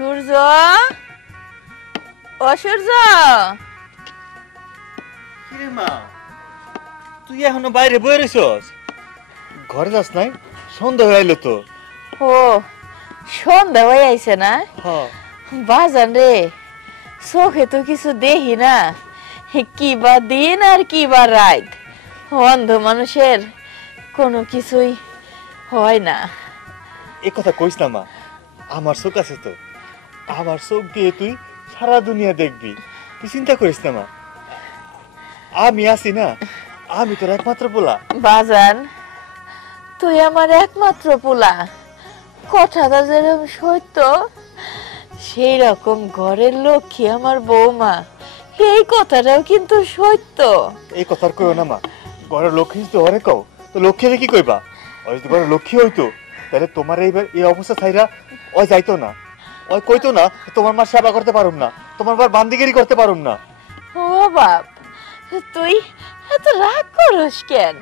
সূর্য, ও সূর্য। কিরে মা, তুই এখনো বাইরে বয়ে রইছস? ঘরে যাস নাই? সন্ধ্যা হয়ে আইলো তো। ও সন্ধ্যা হয়ে আইছে না? বাজান রে, চোখে তো কিছু দেখি না। কি বা দিন আর কি বা রাত, অন্ধ মানুষের কোনো কিছুই হয় না। এ কথা কইস না মা, আমার চোখ আছে তো। আমার চোখ দিয়ে তুই সারা দুনিয়া দেখবি, তুই চিন্তা করিস না মা। আমি আছি না, আমি তোর একমাত্র পোলা। বাজান, তুই আমার একমাত্র পোলা, কথাটা যেরকম সত্য সেই রকম ঘরের লক্ষ্মী আমার বৌমা, এই কথাটাও কিন্তু সত্য। এই কথা কইও না মা, ঘরের লক্ষ্মী তো অনেক কও, তো লক্ষ্মী কি কইবা? ওই যদি ঘরের লক্ষ্মী হইতো তাহলে তোমার এইবার এই অবস্থা ছাইরা ওই যাইতো না, ওই কইতো না তোমার মা সেবা করতে পারুম না, তোমার বার বান্দিগিরি করতে পারুম না। ও বাপ, তুই এত রাগ করস কেন?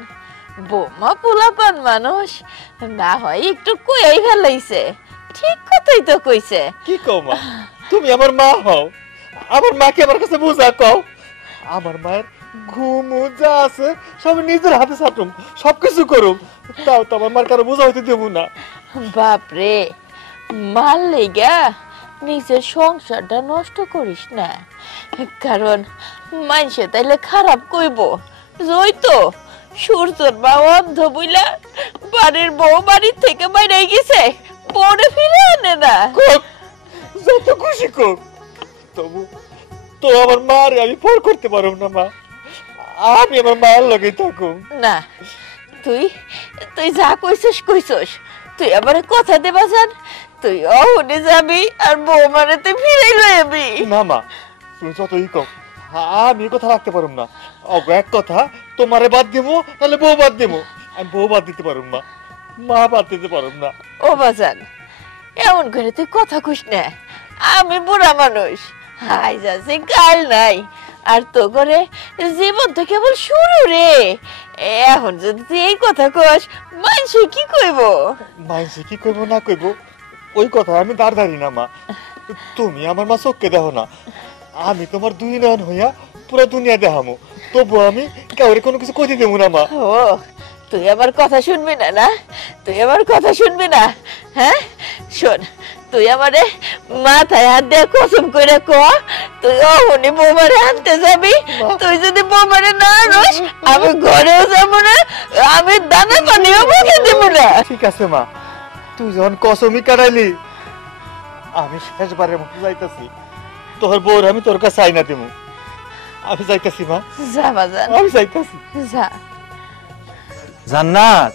বৌমা পোলাপান মানুষ, না হয় একটু কইয়াই ফেলাইছে, ঠিক কথাই তো কইছে। কি কও মা, তুমি আমার মা হও, আমার মাকে আমার কাছে বুঝা কও। আমার মায়ের ঘুম যা আছে সব নিজের হাতে সাটুম, সবকিছু করুম, তাও তো আমার মার কারো বোঝা হইতে দেবো না। বাপরে, মার লেগা নিজের সংসারটা নষ্ট করিস না, কারণ মানুষে তাইলে খারাপ কইব। জয় তো সূর্যর বা অন্ধ বইলা বাড়ির বউ বাড়ির থেকে বাইরে গেছে, পরে ফিরে আনে না। যত খুশি কোক, তবু তো আমার মারে আমি পর করতে পারব না মা, আমি আমার মায়ের লগে থাকুম। না, তুই তুই যা কইছিস কইছস, তুই আবার কথা দেবা যান, তুই অহনে যাবি আর বৌমারে তুই ফিরে লইবি। না মা, তুমি যতই কও আমি কথা রাখতে পারুম না। এক কথা, তোমারে বাদ দেবো তাহলে বউ বাদ দেবো, আমি বউ বাদ দিতে পারুম না, মা বাদ দিতে পারুম না। ও বাজান, এমন করে তুই কথা কইস না, আমি বুড়া মানুষ, হাই যাচ্ছে কাল নাই, আর তো করে জীবন তো কেবল শুরু রে। এখন যদি তুই এই কথা কস, মানুষ কি কইব? মানুষ কি কইব না কইব ওই কথা আমি দাঁড় দাঁড়ি না মা। তুমি আমার মা চোখকে দেখো না, আমি তোমার দুই নয়ন হইয়া পুরো দুনিয়া দেখামো, তবু আমি কাউরে কোনো কিছু কইতে দেবো না মা। ও, তুই আমার কথা শুনবি না? না, তুই আমার কথা শুনবি না? হ্যাঁ শোন, তুই আমারে মাথায় হাত দিয়ে কসম করে ক, তুই অহনি বৌমারে আনতে যাবি। তুই যদি বৌমারে না আনস, আমি ঘরেও যাবো না, আমি দানা পানিও মুখে দেব না। ঠিক আছে মা, তুই যখন কসমি কাটাইলি, আমি শেষবারের মতো যাইতাছি, তোর বউর আমি তোর কাছে আইনা দেবো। আমি যাইতাছি মা, যা বাজান, আমি যাইতাছি। যা। জান্নাত,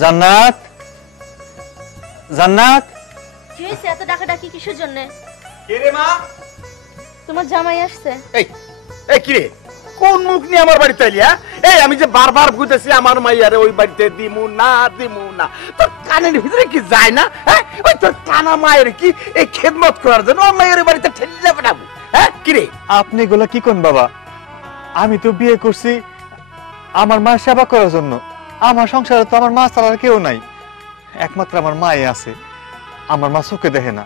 জান্নাত, জান্নাত। কি হইছে এত ডাকাডাকি কিসের জন্য? কে রে মা? তোমার জামাই আসছে। এই এই কি রে, কোন মুখ নিয়ে আমার বাড়িতে আইলি? এই আমি যে বারবার বুঝতেছি আমার মাইয়ারে ওই বাড়িতে দিমু না দিমু না, তোর কানের ভিতরে কি যায় না? হ্যাঁ, ওই তোর কানা মায়ের কি এই খেদমত করার জন্য ওর মায়ের বাড়িতে ঠেলে পাঠাবো? হ্যাঁ কি রে? আপনি এগুলা কি কোন বাবা? আমি তো বিয়ে করছি আমার মায়ের সেবা করার জন্য। আমার সংসারে তো আমার মা ছাড়া কেউ নাই, একমাত্র আমার মাই আছে। আমার মা চোখে দেখে না,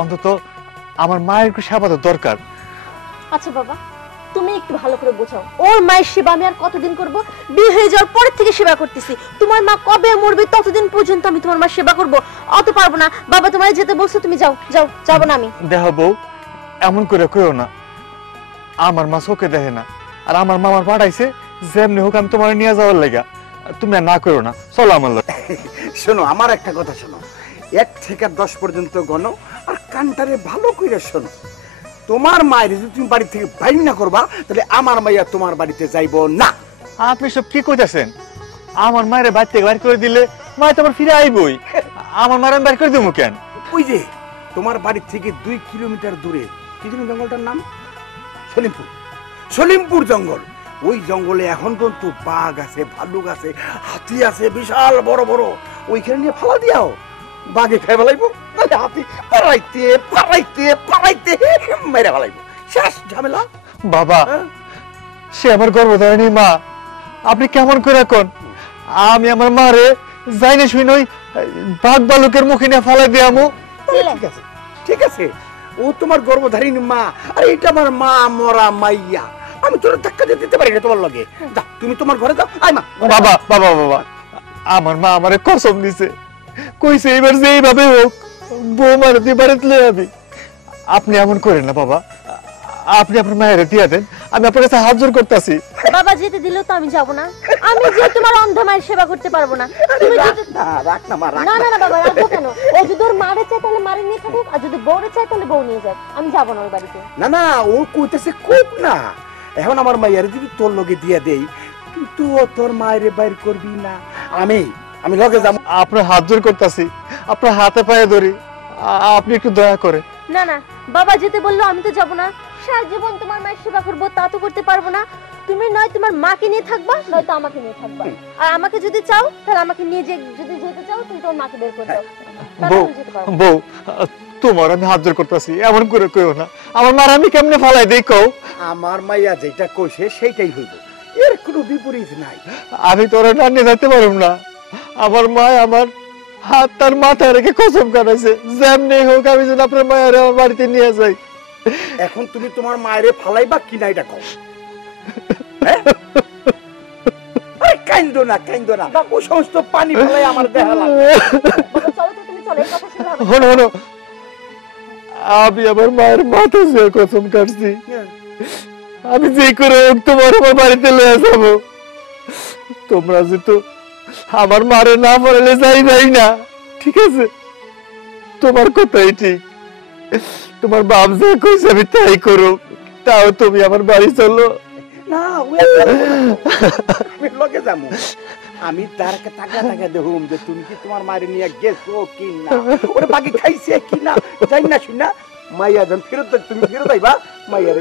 অন্তত আমার মায়ের একটু সেবা তো দরকার। আচ্ছা বাবা, তুমি একটু ভালো করে বোঝাও, ওর মায়ের সেবা আমি আর কতদিন করব? বিয়ে হয়ে যাওয়ার পরের থেকে সেবা করতেছি, তোমার মা কবে মরবে ততদিন পর্যন্ত আমি তোমার মা সেবা করব? অত পারবো না বাবা, তোমার যেতে বলছো তুমি যাও। যাও, যাবো না আমি। দেহ বউ, এমন করে কইও না, আমার মা চোখে দেখে না, আর আমার মামার পাঠাইছে যেমনি হোক আমি তোমার নিয়ে যাওয়ার লাগা, তুমি আর না করো না, চলো আমার লোক। শোনো, আমার একটা কথা শোনো, 1 থেকে 10 পর্যন্ত গণো আর কানটারে ভালো করে শোনো। তোমার মায়ের যদি তুমি বাড়ি থেকে বাইর না করবা, তাহলে আমার মাইয়া তোমার বাড়িতে যাইব না। আপনি সব কি কইতাছেন? আমার মায়ের বাড়ি থেকে বাইর করে দিলে মায় তোমার ফিরে আইবই, আমার মায়ের আমি বাইর করে দেবো কেন? ওই যে তোমার বাড়ি থেকে 2 কিলোমিটার দূরে কি যেন জঙ্গলটার নাম? সলিমপুর। সলিমপুর জঙ্গল। ওই জঙ্গলে এখন পর্যন্ত বাঘ আছে, ভালুক আছে, হাতি আছে, বিশাল বড় বড়। ওইখানে নিয়ে ফালা দিয়াও, বাঘে খাই ফেলাইবো, তাহলে হাতি পাড়াইতে পাড়াইতে পাড়াইতে মেরে ফেলাইবো, শেষ ঝামেলা। বাবা, সে আমার গর্ভধারিণী মা, আপনি কেমন করে কোন? আমি আমার মারে যাই না শুই নই বাঘ বালুকের মুখে নিয়ে ফালাই দিয়ামু? ঠিক আছে ঠিক আছে, ও তোমার গর্ভধারিণী মা, আর এটা আমার মা মরা মাইয়া। আমি তোর ধাক্কা দিতে পারি না তোমার লগে। যা তুমি তোমার ঘরে যাও। আয় মা। বাবা বাবা বাবা, আমার মা আমারে কসম দিছে, কইছে এবার যেইভাবে হোক বৌমার দিয়ে বাড়িতে লয়ে যাবি। আপনি এমন করেন না বাবা, আপনি আপনার মায়ের দিয়া দেন, আমি আপনার কাছে হাত জোর করতেছি। বাবা যেতে দিলেও তো আমি যাব না, আমি যে তোমার অন্ধ মায়ের সেবা করতে পারবো না। তুমি যদি রাখ না মা, রাখ না না না বাবা, রাখবো কেন? ও যদি ওর মারে চায় তাহলে মারে নিয়ে থাকুক, আর যদি বউরে চায় তাহলে বউ নিয়ে যাক। আমি যাব না ওই বাড়িতে। না না, ও কইতেছে খুব না, এখন আমার মায়ের যদি তোর লগে দিয়া দেই, কিন্তু ও তোর মায়ের বাইর করবি না। আমি লগে যাব। আপনার হাত জোর করতেছি, আপনার হাতে পায়ে ধরি, আপনি একটু দয়া করে। না না বাবা যেতে বললো আমি তো যাব না। সারা জীবন তোমার মায়ের সেবা করবো তা তো করতে পারবো না। তুমি নয় তোমার মাকে নিয়ে থাকবা, নয়তো আমাকে নিয়ে থাকবা। আর আমাকে যদি চাও তাহলে আমাকে নিয়ে যদি যেতে চাও তুমি তোমার মাকে বের করে দাও। বউ বউ, তোমার আমি হাত জোর করতেছি, এমন করে কইও না। আমার মার আমি কেমনে ফালাই দেই কও? আমার মাইয়া যেটা কইছে সেইটাই হইব, এর কোনো বিপরীত নাই। আমি তোরা টানিয়ে যেতে পারব না। আমার মা আমার হাত তার মাথায় রেখে কসম কাটাইছে, যেমনি হোক আমি যেন আপনার মায়ের আমার বাড়িতে নিয়ে যাই। এখন তুমি তোমার মায়ের ফালাইবা কি না এটা কও। কাইন্দো না কাইন্দো না, ও সমস্ত পানি ফেলাই আমার দেহা লাগবে। চলো তো তুমি চলো, এই কথা শুনে হবে। হনো হনো, আমি আমার মায়ের মাথা সে কসম কাটছি, আমি যে করে হোক তোমার আমার বাড়িতে লয়ে যাবো। তোমরা যেহেতু আমার মারে না পড়ালে যাই না, ঠিক আছে? তোমার কথাই ঠিক, তোমার বাপ যা কইছে আমি তাই করো। তাও তুমি আমার বাড়ি চলো না। আমি লগে যাবো, আমি তার টাকা দেখুম যে তুমি কি তোমার মায়ের নিয়ে গেছো কি না, ওরে বাকি খাইছে কি না, যাই না শুনা। মাইয়া যখন ফেরত তুমি ফেরত আইবা, মাইয়ার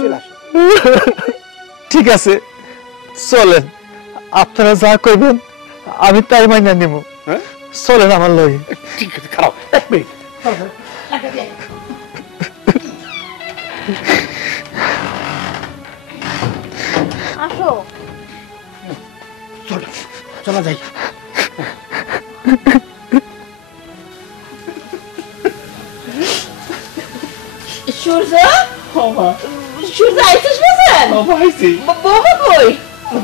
চলে আসো। ঠিক আছে চলেন, আপনারা যা করবেন আমি তাই মাইনা নিব। চলেন আমার লগে। ঠিক আছে, খারাপ এক মিনিট। আসো চলো যাই। সূর্য সূর্য আইছিস বাজার? বৌমা কই?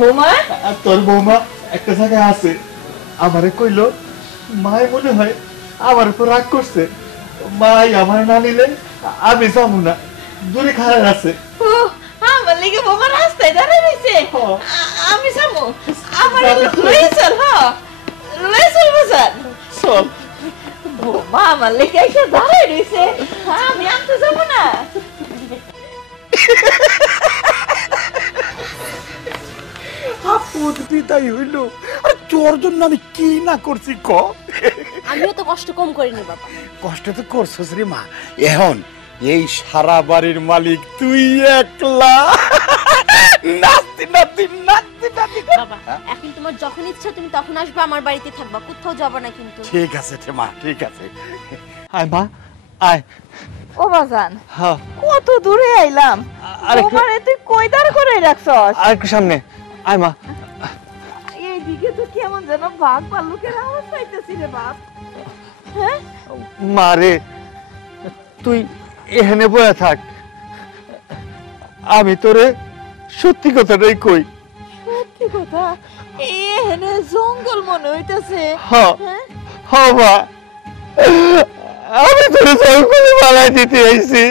বৌমা তোর বৌমা একটা জায়গায় আছে, আমারে কইলো মাই মনে হয় আমার উপর রাগ করছে, মাই আমার না নিলে আমি যাবো না, দূরে খারাপ আছে। ও আমার লেগে বৌমা রাস্তায় দাঁড়ায় রইছে। আমি যাবো, আমার লয়ে চল। লয়ে চল বাজার। চল। বৌমা আমার লেগে এসে দাঁড়ায় রইছে, আমি আনতে যাবো না? তাই হইল, আর তোর জন্য আমি কি না করছি ক। আমিও তো কষ্ট কম করিনি বাবা। কষ্ট তো করছস রে মা, এখন এই সারা বাড়ির মালিক তুই একলা। নাচতে নাচতে নাচতে নাচতে। বাবা এখন তোমার যখন ইচ্ছা তুমি তখন আসবে, আমার বাড়িতে থাকবা, কোথাও যাবে না কিন্তু। ঠিক আছে রে মা, ঠিক আছে। আয় মা আয়। ও বাজান, হ্যাঁ কত দূরে আইলাম, তোমারে তুই কই দাঁড় করে রাখছস? আর একটু সামনে আয় মা। এইদিকে তো কেমন যেন বাঘ ভাল্লুকের আওয়াজ পাইতেছি রে বাপ। হ্যাঁ মা রে, তুই এখানে বয়ে থাক, আমি তোরে সত্যি কথাটাই কই। সত্যি কথা? এখানে জঙ্গল মনে হইতেছে। হ্যাঁ মা, আমি তোরে জঙ্গলে বানাই দিতে আইছি।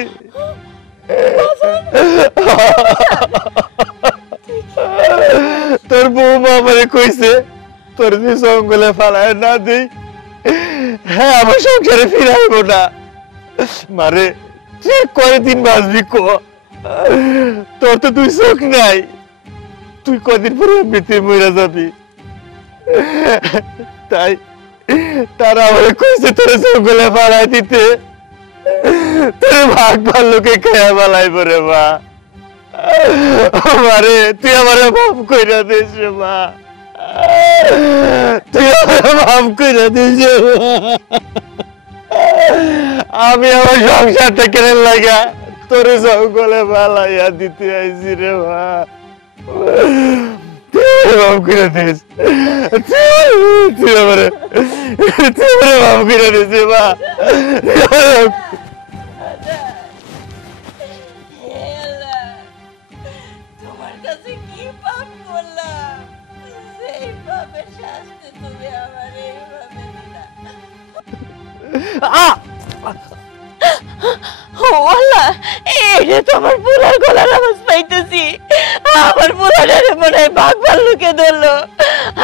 তোর বৌমা আমারে কইছে তোর যে জঙ্গলে ফালায় না দিই, হ্যাঁ আমার সংসারে ফিরাইব না। মারে তুই কয়দিন বাঁচবি ক? তোর তো তুই চোখ নাই, তুই কদিন পরে এমনিতে মরে যাবি। তাই তারা আমারে কইছে তোর জঙ্গলে ফালাই দিতে, তোর ভাগ ভাল্লুকে খেয়া ফালাইব রে মা। আমারে তুই আমারে মাফ কইরা দিস রে মা, তুই আমারে মাফ কইরা দিস রে মা। আমি আমার সংসারটা কেন লাগা তোর জঙ্গলে ফালাইয়া দিতে আইছি রে মা। তুই মাফ করে দিস, তুই আমারে মাফ করে দিস মা। তোমার কাছে কি পাপ করলাম, সেই পাপের শাস্তি তুমি আমার এইভাবে দিলা। ও আল্লাহ, এটা তো আমার পোলার গলার আওয়াজ পাইতেছি। আমার পোলারের মনে হয় বাঘ ভাল্লুকে ধরলো।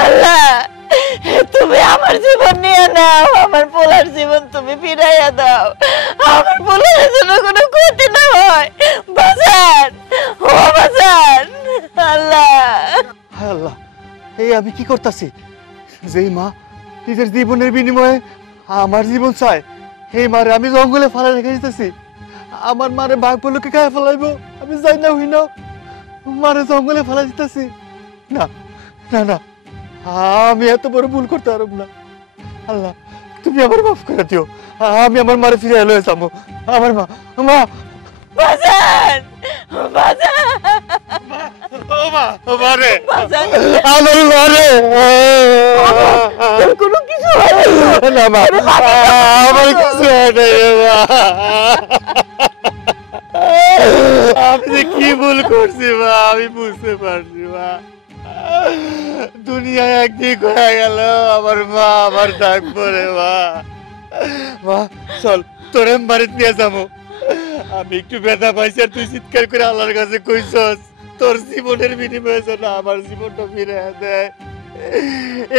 আল্লাহ, তুমি আমার জীবন নিয়ে নাও, আমার পোলার জীবন তুমি ফিরাইয়া দাও, আমার পোলারের জন্য কোনো ক্ষতি না হয়। বাজান, ও বাজান, আল্লাহ। হায় আল্লাহ, এই আমি কি করতেছি? যেই মা নিজের জীবনের বিনিময়ে আমার জীবন চায়, এই মারে আমি জঙ্গলে ফালা রেখে যেতেছি। আমার মারে বাঘ বলুকে খায় ফেলাইবো, আমি যাই না হই না, মারে জঙ্গলে ফেলা যেতেছি। না না না, আমি এত বড় ভুল করতে পারব না। আল্লাহ, তুমি আমার মাফ করে দিও, আমি আমার মারে ফিরে এলো যাবো। আমার মা, মা, বাজান, বাজান, ও মা, ও মারে, বাজান, আমার মারে। তোর কোনো কিছু হয়নি তো? না মা, আমার কিছু হয় নাই রে মা। আমি যে কি ভুল করছি মা, আমি বুঝতে পারছি মা। দুনিয়া একদিক হয়ে গেল, আমার মা আমার ডাক পরে মা। মা চল, তোর বাড়িতে নিয়ে যাবো। আমি একটু ব্যথা পাইছি আর তুই চিৎকার করে আল্লাহর কাছে কইছস তোর জীবনের বিনিময়ে যেন আমার জীবনটা ফিরে দেয়।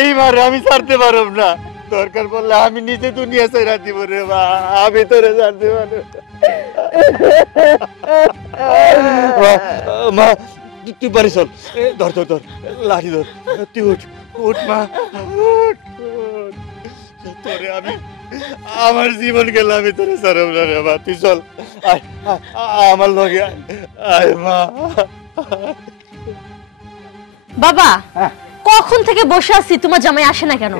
এইবার আমি ছাড়তে পারব না, দরকার পড়লে আমি নিজে দুনিয়া ছেড়ে দিব রে মা, আমি তোরে ছাড়তে পারব মা। তুই বাড়ি চল, ধর ধর ধর, লাঠি ধর, তুই উঠ উঠ মা, উঠ উঠ। তোরে আমি আমার জীবন গেল, আমি তোরে ছাড়ব না রে মা, তুই চল আয়, আমার লগে আয় মা। বাবা, কখন থেকে বসে আছি, তোমার জামাই আসে না কেন?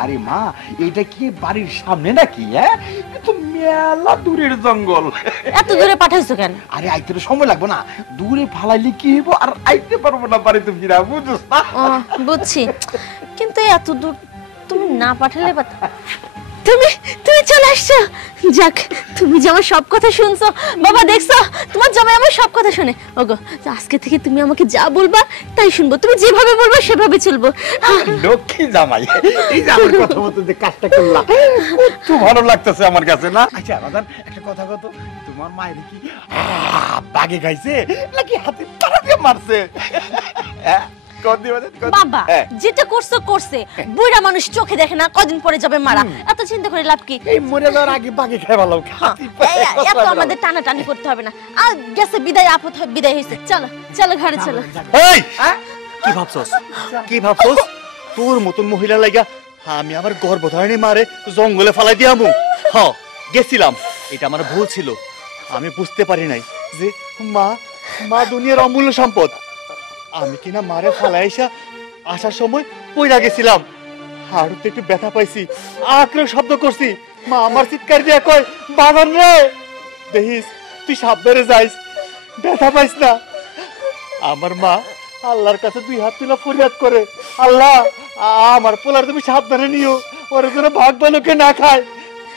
আরে মা, এটা কি বাড়ির সামনে নাকি? হ্যাঁ, তো মেলা দূরের জঙ্গল। এত দূরে পাঠাইছো কেন? আরে আইতে তো সময় লাগবে না, দূরে ফালাইলে কি হইব, আর আইতে পারবো না বাড়িতে ফিরা, বুঝছ না? ও, বুঝছি, কিন্তু এত দূর তুমি না পাঠালে তুমি তুমি চলে আসছো। যাক, তুমি যে আমার সব কথা শুনছো। বাবা দেখছো, তোমার জামাই আমার সব কথা শুনে। ওগো, আজকে থেকে তুমি আমাকে যা বলবা তাই শুনবো, তুমি যেভাবে বলবা সেভাবে চলবো। লক্ষ্মী জামাই, এই যে আমার কথা মতো যে কাজটা করলা, খুব ভালো লাগতেছে আমার কাছে না? আচ্ছা বাজান, একটা কথা কত, তোমার মায়ের কি বাগে খাইছে নাকি হাতে পাড়া দিয়ে মারছে? বাবা যেটা করছো করছে, বুড়া মানুষ চোখে দেখে না, কদিন পরে যাবে মারা, এত চিন্তা করে লাভ কি? এই মরে যাওয়ার আগে বাগে খাই ভালো। এত আমাদের টানাটানি করতে হবে না। আর গেছে বিদায়, আপদ বিদায় হয়েছে, চলো চলো ঘরে চলো। এই কি ভাবছস, কি ভাবছস? তোর মতন মহিলা লাগা আমি আমার গর্ভধারণী মারে জঙ্গলে ফালাই দিয়ামু? হ্যাঁ গেছিলাম, এটা আমার ভুল ছিল। আমি বুঝতে পারি নাই যে মা মা দুনিয়ার অমূল্য সম্পদ। আমি কিনা মারে ফালাই আসার সময় পইরা গেছিলাম, হাড়ুতে একটু ব্যথা পাইছি, আক্রোশ শব্দ করছি, মা আমার চিৎকার দিয়ে কয় বাবার রে, দেখিস তুই সাবধানে যাইস, ব্যথা পাইস না। আমার মা আল্লাহর কাছে দুই হাত তুলে ফরিয়াদ করে, আল্লাহ আমার পোলার তুমি সাবধানে নিও, ওর যেন ভাগ বালকে না খায়।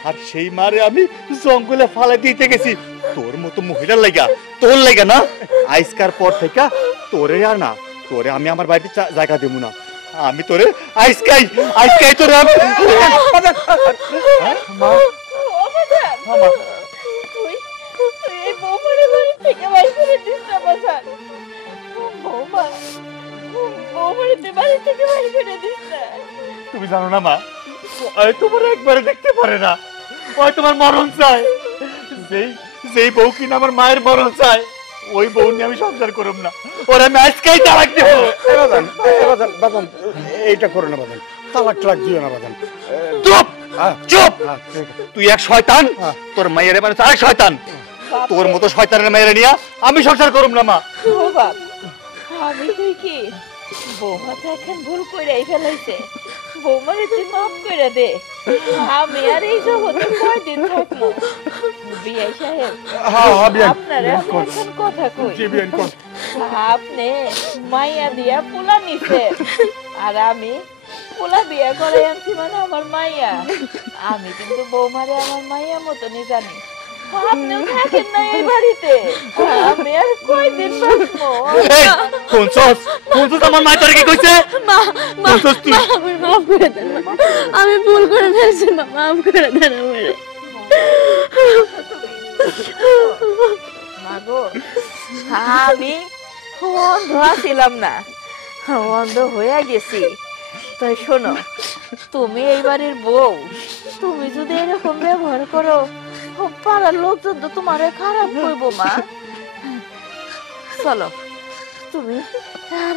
আর সেই মারে আমি জঙ্গলে ফালাই দিতে গেছি তোর মতো মহিলার লাগা, তোর লাগা না। আজকার পর থেকে তোরে আর না, তোরে আমি আমার বাড়িতে জায়গা দেবো না। আমি তোরে আজকাই তোরে আমি মা, তুই এই বৌমারে বাড়ি থেকে বাইর করে দিস না বাজান। বৌমারে তুই বাড়ি থেকে বাইর করে দিস না। তুমি জানো না মা, ওই তোমার একবারে দেখতে পারে না, ওই তোমার মরণ চায়। যেই বউ কিনা আমার মায়ের মরণ চায়, ওই বউ নিয়ে আমি সংসার করব না, ওর আমি আজকেই তালাক দেব। বাজান এইটা করো না বাজান, তালাক টালাক দিও না বাজান। চুপ চুপ, তুই এক শয়তান, তোর মায়ের মানে আরেক শয়তান। তোর মতো শয়তানের মায়ের নিয়ে আমি সংসার করব না মা। ও বাপ, আমি তুই কি বৌমা তো এখন ভুল করে ফেলাইছে, বৌমারে তুই মাফ করে দে। আমি আর এই জগতে কয়দিন থাকবো? বিআই সাহেব, আপনারা এখন কথা কই। আপনি মাইয়া দিয়া পোলা নিছে আর আমি পোলা বিয়া করে আনছি মানে আমার মাইয়া। আমি কিন্তু বৌমারে আমার মাইয়া মতনই জানি। আপনিও থাকেন না এই বাড়িতে, আমি আর কয়দিন বাঁচবো? আমার মা তোর কি কইছে? মা আমি মাফ করে দেন, আমি ভুল করে ফেলছি, মা মাফ করে দেন আমারে। মাগো আমি অন্ধ ছিলাম না, অন্ধ হয়ে গেছি। তাই শোনো, তুমি এই বাড়ির বউ, তুমি যদি এরকম ব্যবহার করো পাড়ার লোকজন তো তোমার খারাপ করবো মা। চলো, তুমি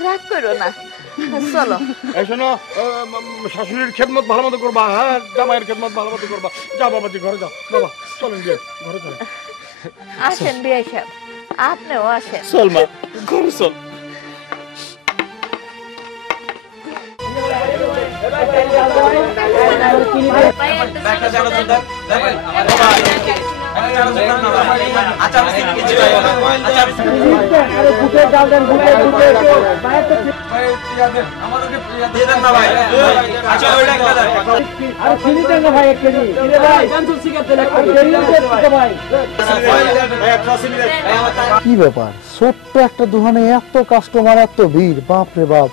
রাগ করো না, চলো। এই শোনো, শাশুড়ির খেদমত ভালো মতো করবা, হ্যাঁ জামাইয়ের খেদমত ভালো মতো করবা। যাও বাবাজি ঘরে যাও, বাবা চলেন বিয়ে ঘরে চলেন। আসেন বিয়ে সাহেব, আপনিও আসেন। চল মা, ঘরে চল। কি ব্যাপার, ছোট্ট একটা দোকানে এত কাস্টমার, এত ভিড়, বাপ রে বাপ,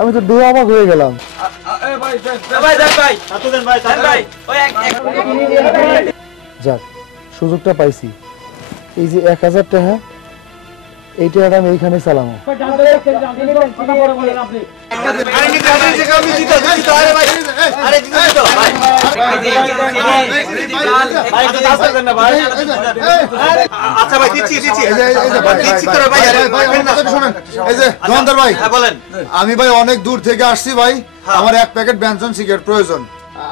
আমি তো দু অবাক হয়ে গেলাম। যাক, সুযোগটা পাইছি। এই যে 1000 টাকা, এই টাকাটা আমি এইখানে চালামো। আচ্ছা ভাই, দিচ্ছি। আমি ভাই অনেক দূর থেকে আসছি ভাই, আমার 1 প্যাকেট বেনসন সিগারেট প্রয়োজন।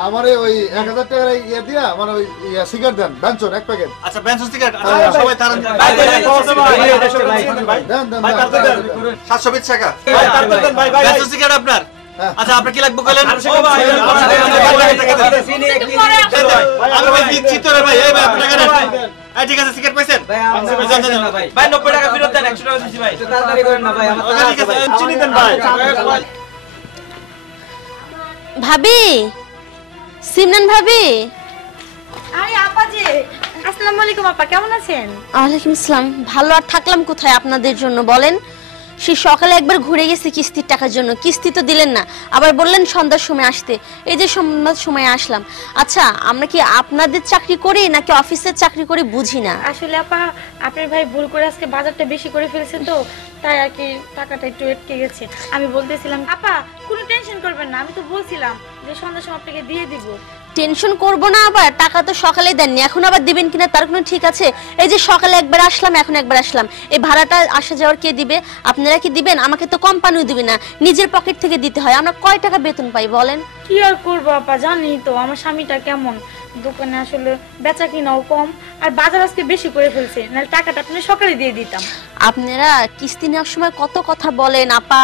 আমার ওই 1000 টাকার ইয়ে দিয়া আমার ওই সিগারেট দেন, বেনসন 1 প্যাকেট। আচ্ছা, বেনসন সিগারেট সবাই তারান দেন 720 টাকা। বেনসন সিগারেট আপনার? আচ্ছা, আপনার কি লাগবে বলেন? আমি ভাই দিচ্ছি তো রে ভাই, এই ভাই টাকা দেন। ঠিক আছে, সিগারেট পাইছেন ভাই? 90 টাকা ফেরত দেন, 100 টাকা দিচ্ছি ভাই। তাড়াতাড়ি করেন না ভাই, আমার ঠিক আছে, চিনি দেন ভাই। ভাবি, সিমরান ভাবি। আরে আপা জি, আসসালামু আলাইকুম আপা, কেমন আছেন? ওয়ালাইকুম আসসালাম। ভালো আর থাকলাম কোথায় আপনাদের জন্য বলেন? সেই সকালে একবার ঘুরে গেছি কিস্তির টাকার জন্য, কিস্তি তো দিলেন না, আবার বললেন সন্ধ্যার সময় আসতে। এই যে সন্ধ্যার সময় আসলাম। আচ্ছা, আমরা কি আপনাদের চাকরি করি নাকি অফিসের চাকরি করি বুঝি না। আসলে আপা, আপনার ভাই ভুল করে আজকে বাজারটা বেশি করে ফেলছে তো, তাই আর কি টাকাটা একটু আটকে গেছে। আমি বলতেছিলাম আপা কোনো টেনশন করবেন না, আমি তো বলছিলাম যে সন্ধ্যার সময় আপনাকে দিয়ে দিব। টেনশন করব না, আবার টাকা তো সকালে দেননি, এখন আবার দিবেন কিনা তার কোনো ঠিক আছে? এই যে সকালে একবার আসলাম, এখন একবার আসলাম, এই ভাড়াটা আসা যাওয়ার কে দিবে? আপনারা কি দিবেন? আমাকে তো কোম্পানিও দিবে না, নিজের পকেট থেকে দিতে হয়। আমরা কয় টাকা বেতন পাই বলেন? কি আর করবো আপা, জানি তো আমার স্বামীটা কেমন, দোকানে আসলে বেচা কিনাও কম, আর বাজার আজকে বেশি করে ফেলছে, নাহলে টাকাটা আপনি সকালে দিয়ে দিতাম। আপনারা কিস্তি নেওয়ার সময় কত কথা বলেন, আপা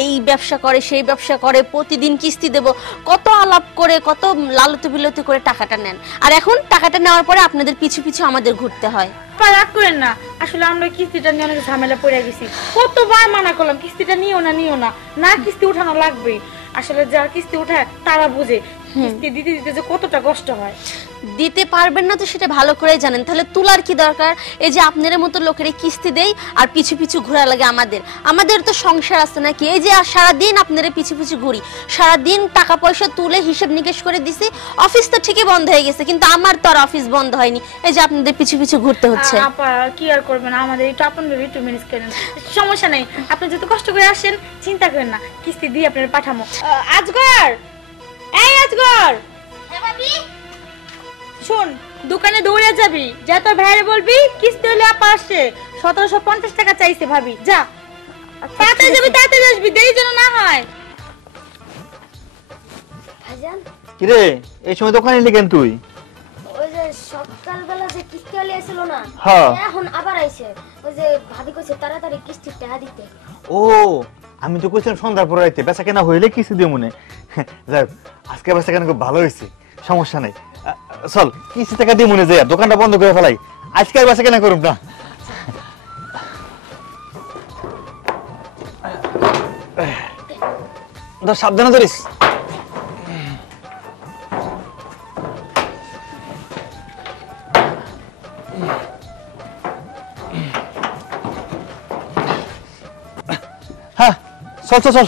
এই ব্যবসা করে সেই ব্যবসা করে, প্রতিদিন কিস্তি দেব, কত আলাপ করে, কত লালতি বিলতি করে টাকাটা নেন, আর এখন টাকাটা নেওয়ার পরে আপনাদের পিছু পিছু আমাদের ঘুরতে হয়। রাগ করেন না, আসলে আমরা কিস্তিটা নিয়ে অনেক ঝামেলা পড়ে গেছি, কতবার মানা করলাম কিস্তিটা নিও না, না কিস্তি উঠানো লাগবে। আসলে যারা কিস্তি উঠায় তারা বুঝে কিস্তি দিতে দিতে যে কতটা কষ্ট হয়। দিতে পারবেন না তো সেটা ভালো করে জানেন, তাহলে তোলার কি দরকার? এই যে আপনাদের মতো লোকের কিস্তি দেই আর পিছু পিছু ঘোরা লাগে আমাদের তো সংসার আছে নাকি? এই যে সারাদিন আপনারা পিছু পিছু ঘুরি, সারাদিন টাকা পয়সা তুলে হিসেব নিকেশ করে দিছি, অফিস তো ঠিকই বন্ধ হয়ে গেছে, কিন্তু আমার তো আর অফিস বন্ধ হয়নি, এই যে আপনাদের পিছু পিছু ঘুরতে হচ্ছে। আপা কি আর করবেন, আমাদের একটু আপন ভেবে একটু ম্যানেজ করেন, সমস্যা নেই। আপনি যত কষ্ট করে আসেন চিন্তা করেন না, কিস্তি দিয়ে আপনার পাঠামো। আজগর, এই আজগর, শোন, দোকানে দৌড়ে যাবি, যা তোর ভাইরে বলবি কিস্তি হলে আপা আসছে, 1750 টাকা চাইছে ভাবি, যা তাড়াতাড়ি যাবি, তাড়াতাড়ি আসবি, দেরি যেন না হয়। ভাইজান, কিরে, এই সময় দোকানে এলি কেন তুই? ওই যে সকালবেলা যে কিস্তি আলি আসছিল না, হ্যাঁ, এখন আবার আইছে। ওই যে ভাবি কইছে তাড়াতাড়ি কিস্তির টাকা দিতে। ও, আমি তো কইছিলাম সন্ধ্যার পরে আইতে, বেচা কেনা হইলে কিস্তি দিয়ে মনে। যাই, আজকে বেচা কেনা খুব ভালো হয়েছে, সমস্যা নাই। চল, কিস্তি টাকা দিয়ে মনে যায়, দোকানটা বন্ধ করে ফেলাই, আজকে আর বেচা কেনা করুম না। ধর সাবধানে ধরিস। হ্যাঁ চল চল চল।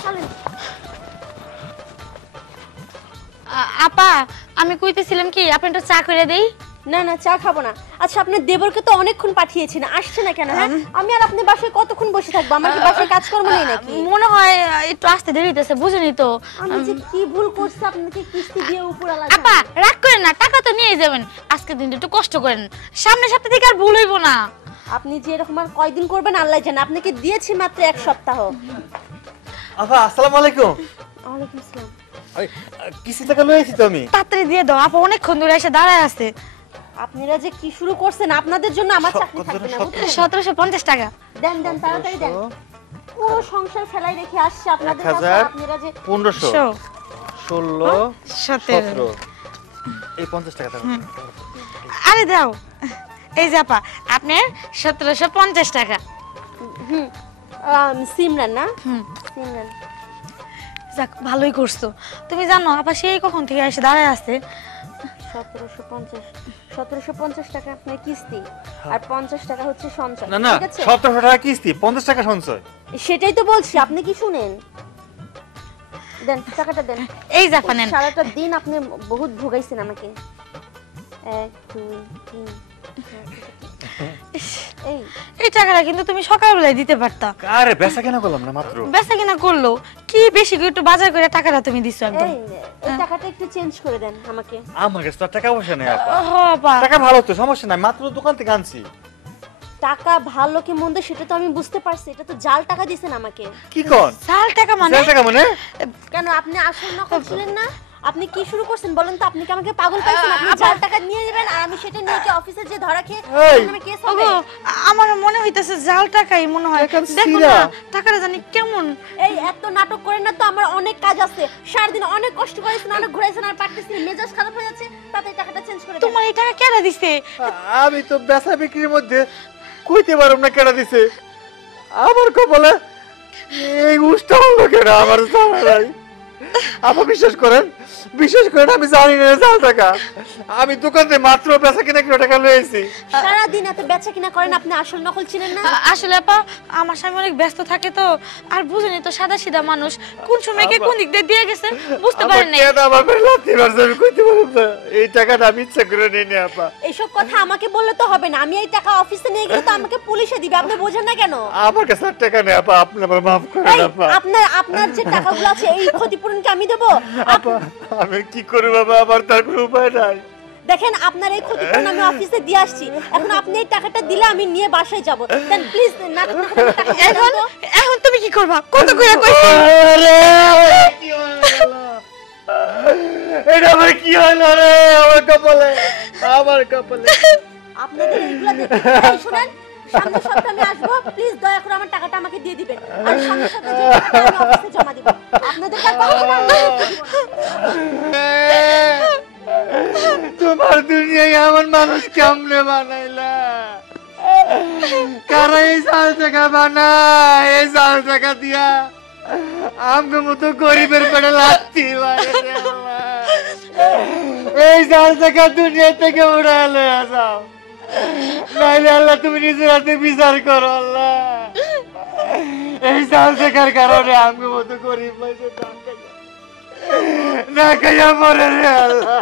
আপা আমি কইতেছিলাম কি আপনি একটু চা করে দেই। না না, চা খাবো না। আচ্ছা, আপনার দেবরকে তো অনেকক্ষণ পাঠিয়েছেন, আসছে না কেন? হ্যাঁ, আমি আর আপনি বাসায় কতক্ষণ বসে থাকবো? আমার কি বাসায় কাজকর্ম নেই নাকি? মনে হয় একটু আসতে দেরি হইতেছে, বুঝেনি তো। আমি যে কি ভুল করছি, আপনাকে কিস্তি দিয়ে উপরালা। আপা রাগ করেন না, টাকা তো নিয়ে যাবেন, আজকের দিনটা একটু কষ্ট করেন, সামনের সপ্তাহ থেকে আর ভুল হইব না। আপনি যে এরকম আর কয়দিন করবেন আল্লাহ জানে। আপনাকে দিয়েছি মাত্র 1 সপ্তাহ। আপা আসসালামু আলাইকুম। ওয়ালাইকুম আসসালাম। কিস্তি টাকা লয়েছি তো আমি। তাড়াতাড়ি দিয়ে দাও, আপা অনেকক্ষণ ধরে এসে দাঁড়ায় আছে। আপনারা যে কি শুরু করছেন, আপনাদের জন্য আমার চাকরি থাকবে না। 1750 টাকা দেন দেন, তাড়াতাড়ি দেন। পুরো সংসার ফেলাই রেখে আসছে আপনাদের কাছে। আপনারা যে 1500 16 17 17 এই 50 টাকা দাও। আরে দাও, এই যে আপা আপনার 1750 টাকা। সিমরান না? সিমরান। যাক ভালোই করছো। তুমি জানো আপা সেই কখন থেকে এসে দাঁড়ায় আছে। 1750 টাকা আপনার কিস্তি, আর 50 টাকা হচ্ছে সঞ্চয়। না না, ঠিক আছে? 1700 টাকা কিস্তি, 50 টাকা সঞ্চয়। সেটাই তো বলছি, আপনি কি শুনেন? দেন টাকাটা দেন। এই যে আপা নেন। সারাটা দিন আপনি বহুত ভোগাইছেন আমাকে। 1 2 3। এই টাকাটা কিন্তু তুমি সকালবেলায় দিতে পারতা। আরে বেচা কেনা করলাম না মাত্র। বেচা কিনা করলো কি, বেশি করে একটু বাজার করে টাকাটা তুমি দিছো একদম। এই টাকাটা একটু চেঞ্জ করে দেন আমাকে। আমার কাছে তো টাকা পয়সা নেই আপা। ওহো আপা, টাকা ভালো তো, সমস্যা নাই, মাত্র দোকান থেকে আনছি। টাকা ভালো কি মন্দ সেটা তো আমি বুঝতে পারছি, এটা তো জাল টাকা দিয়েছেন আমাকে। কি কোন সাল টাকা মানে? জাল টাকা মানে? কেন আপনি আসল নকল ছিলেন না? আপনি কি শুরু করছেন বলেন তো? আপনি কি আমাকে পাগল পাইছেন? আপনি জাল টাকা নিয়ে নেবেন আর আমি সেটা নিয়ে কি অফিসে যে ধরা খেয়ে আমি কেস হবে? ওগো আমার মনে হইতাছে জাল টাকাই মনে হয়। দেখো না টাকাটা জানি কেমন। এই এত নাটক করেন না তো, আমার অনেক কাজ আছে। সারাদিন অনেক কষ্ট করেছেন, অনেক ঘুরাইছেন, আর পারতেছি না, মেজাজ খারাপ হয়ে যাচ্ছে। তাতে টাকাটা চেঞ্জ করে দেন। তোমার এই টাকা কেডা দিছে? আমি তো বেচা বিক্রির মধ্যে কইতে পারব না কেডা দিছে। আমার কপালে এই উষ্টা হলো কেডা আমার জানা নাই। আপা বিশ্বাস করেন আমি জানি না জাল টাকা। আমি দোকানে মাত্র বেচা কিনা কিলো টাকা লয়েছি। সারাদিন এত বেচা কিনা করেন, আপনি আসল নকল ছিলেন না? আসলে আপা আমার স্বামী অনেক ব্যস্ত থাকে তো, আর বুঝেনি তো সাদা সিধা মানুষ, কোন সময় কে কোন দিক দিয়ে দিয়ে গেছে বুঝতে পারেন নাই। আমার লাথি মারছে, আমি কইতে পারব না। এই টাকাটা আমি ইচ্ছা করে নিয়ে নি আপা। এইসব কথা আমাকে বললে তো হবে না। আমি এই টাকা অফিসে নিয়ে গেলে তো আমাকে পুলিশে দিবে। আপনি বোঝেন না কেন? আমার কাছে টাকা নেই আপা, আপনি আমার মাফ করেন আপা। আপনার যে টাকাগুলো আছে এই ক্ষতিপূরণ কি আমি দেব? আপা আমি কি করি বাবা, আমার তার কোনো উপায় নাই। দেখেন আপনার এই ক্ষতিপূরণ আমি অফিসে দিয়ে আসছি। এখন আপনি এই টাকাটা দিলে আমি নিয়ে বাসায় যাব। দেন প্লিজ না। এখন তুমি কি করবা? কত কইরা কইছি? আরে কি হলো? এটা আমার কি হলো রে? আমার কপালে আপনাদের এইগুলা দেখে এই শুনেন, সামনের সপ্তাহে আমি আসবো। প্লিজ দয়া করে আমার টাকাটা আমাকে দিয়ে দিবেন। আর সামনের সপ্তাহে যে টাকাটা আমি অফিসে জমা দিব। আপনাদের টাকা তোমার দুনিয়ায় এমন মানুষ কেমনে বানাইলা? কারা এই জাল টাকা বানায়? এই জাল টাকা দিয়া আমগো মতো গরিবের পেটে লাথি মারে রে আল্লাহ। এই জাল টাকা দুনিয়া থেকে উড়ায় লইয়া যাও, নাইলে আল্লাহ তুমি নিজের হাতে বিচার করো আল্লাহ। এই জাল টাকার কারণে আমগো মতো গরিব মানুষের না খাইয়া মরে রে আল্লাহ।